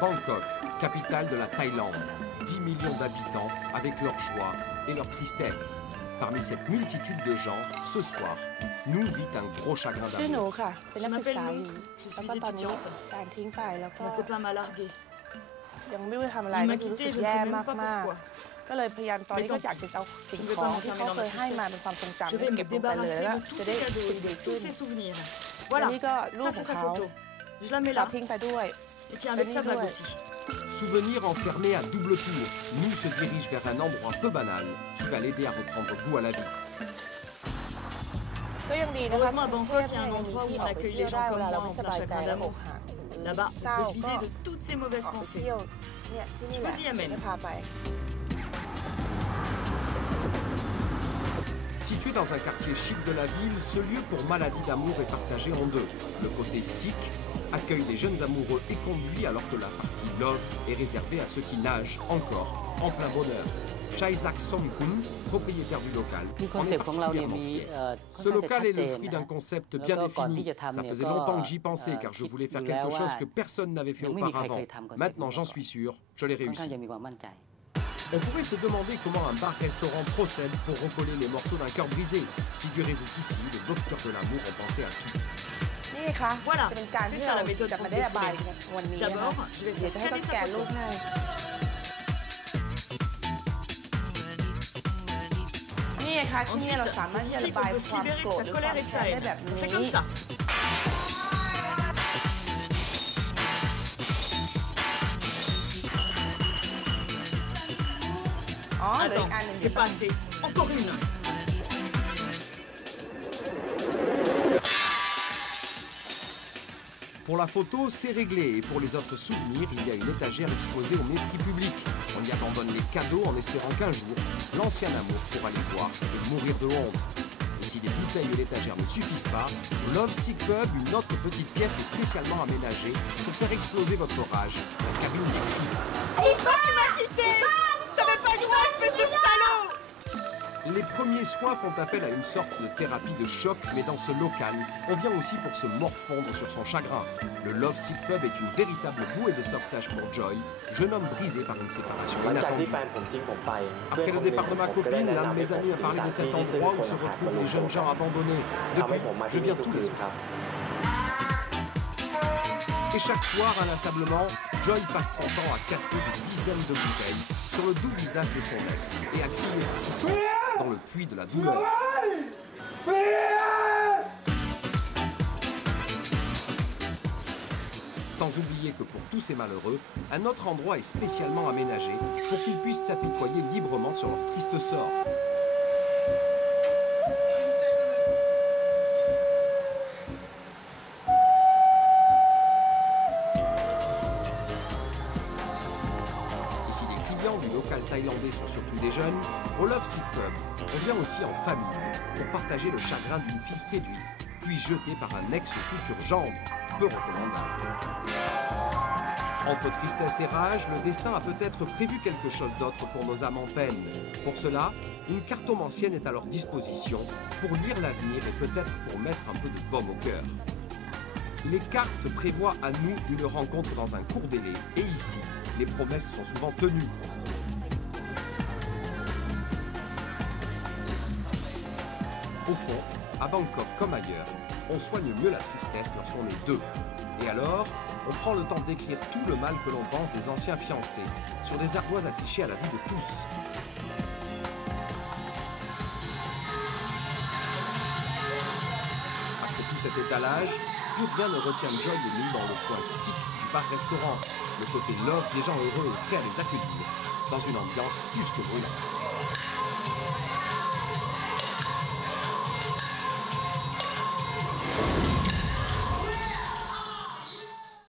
Bangkok, capitale de la Thaïlande. 10 millions d'habitants avec leur joie et leur tristesse. Parmi cette multitude de gens, ce soir, nous vit un gros chagrin ชื่อหนู d'amour. ค่ะ เป็นนักศึกษาอยู่ Je แล้ว suis ก็ตอนนี้ étudiante. การทิ้งไปแล้วก็ Mon copain m'a largué. ยังไม่รู้จะทำอะไร Il ก็ m'a คือรู้ quitté, สึก je ne แย่ sais même pas มาก pourquoi. ๆก็เลยพยายามตอนนี้ก็อยากจะเอาสิ่ง Je ne vais ขอ pas งที่ m'enfermer เขา dans เค la ยให้มา tristesse. เป็นความทรงจำ Je vais me เก็บลงไปเลย débarrasser แล้ว de tous จะได้ ces cadeaux, คืนดี de ขึ้ tous น ces souvenirs. อัน Voilà, นี้ก็รูป ça ของ c'est sa เขา photo. Je la mets เรา là. ทิ้งไปด้วย Et tiens, avec sa bague aussi. Souvenir enfermé à double tour, Nous se dirige vers un endroit peu banal qui va l'aider à reprendre goût à la vie. ก็ยังดีนะคะ Heureusement, à กรุงเท Bangkok, พ il y a เนี่ย un ยังมี endroit où ที่ on ออกไป accueille เที่ยว les ได้ gens เว comme ลาเรา moi ไม่ en ส plein บายใจ chagrin แล้วอก d'amour. หัก Là-bas, เศร้า on peut se ก็ vider de toutes ces mauvaises ออกไป pensées. เที่ยวเนี่ยที่นี่แหละ Je vous y amène. จะพาไป Situé dans un quartier chic de la ville, ce lieu pour maladie d'amour est partagé en deux. Le côté sikh accueille les jeunes amoureux éconduits alors que la partie love est réservée à ceux qui nagent encore en plein bonheur. Chaisak Somkun, propriétaire du local, คือคอน en เซ็ est ปต์ของเราเนี่ยมี particulièrement ค่อน fier. Ce ข้างจะชั local ด est เจ le น fruit นะ d'un concept แล้ว bien ก็ก่อน défini. ที่จะทำ Ça เนี่ย faisait ก็ longtemps que j'y pensais car je คิด voulais อ faire ยู่แล้ว quelque ว่า chose que personne n'avait fait ยังไม่มีใครเค auparavant. ยทำคอนเซ็ปต์ Maintenant, j'en suis sûr, je l'ai ค่อนข้าง réussi. จะมีความมั่นใจ On pourrait se demander comment un bar-restaurant procède pour recoller les morceaux d'un cœur brisé. Figurez-vous qu'ici, les docteurs de l'amour ont pensé à tout. นี่ไงคะ Voilà, จะเป็นการ c'est ที่ ça เรา la méthode จะ pour มา se ได้ระบาย défouler. กันวันนี้นะคะ D'abord, je vais เดี๋ยว faire จะให้เขา scanner สแก sa นรูป photo. ให้ นี่ไงคะที่นี่ Ensuite, เราสามารถ c'est ที่จะ ici ระบาย qu'on peut se ความ libérer โกร de ธ sa หรือความ colère et de แค้ sa นได้ haine. แบบ On นี้ fait comme ça. Attends, c'est pas assez. Encore une. Pour la photo, c'est réglé et pour les autres souvenirs, il y a une étagère exposée au mépris public. On y abandonne les cadeaux en espérant qu'un jour, l'ancien amour pourra les voir et mourir de honte. Et si les bouteilles et l'étagère ne suffisent pas, Love Sick Pub, une autre petite pièce est spécialement aménagée pour faire exploser votre rage. La cabine des cris. Pourquoi tu m'as quitté? T'avais pas le droit, espèce de salaud! Les premiers soins font appel à une sorte de thérapie de choc, mais dans ce local, on vient aussi pour se morfondre sur son chagrin. Le Love Sick Pub est une véritable bouée de sauvetage pour Joy, jeune homme brisé par une séparation หลังจากที่ inattendue. แฟนผมทิ้งผมไป Après le départ de ma copine, l'un de mes amis a parlé de cet endroit où se retrouvent les jeunes gens abandonnés. ทำให้ Depuis, ผมมา je ที่นี่ viens ทุก tous คื les นค soirs. รับ Et chaque soir, inlassablement, Joy passe son temps à casser des dizaines de bouteilles sur le doux visage de son ex et à crier sa souffrance dans le puits de la douleur. Sans oublier que pour tous ces malheureux, un autre endroit est spécialement aménagé pour qu'ils puissent s'apitoyer librement sur leur triste sort. Et si les clients du local thaïlandais sont surtout des jeunes, au Love Sick Pub, on vient aussi en famille pour partager le chagrin d'une fille séduite, puis jetée par un ex-futur gendre, peu recommandable. Entre tristesse et rage, le destin a peut-être prévu quelque chose d'autre pour nos âmes en peine. Pour cela, une cartomancienne est à leur disposition pour lire l'avenir et peut-être pour mettre un peu de baume au cœur. Les cartes prévoient à nous une rencontre dans un court délai, et ici, les promesses sont souvent tenues. Au fond, à Bangkok comme ailleurs, on soigne mieux la tristesse lorsqu'on est deux. Et alors, on prend le temps d'écrire tout le mal que l'on pense des anciens fiancés sur des ardoises affichées à la vue de tous. Après tout cet étalage, plus rien ne retient Joy et nous dans le coin sick du bar-restaurant, le côté love des gens heureux et prêts à les accueillir, dans une ambiance plus que brûlante.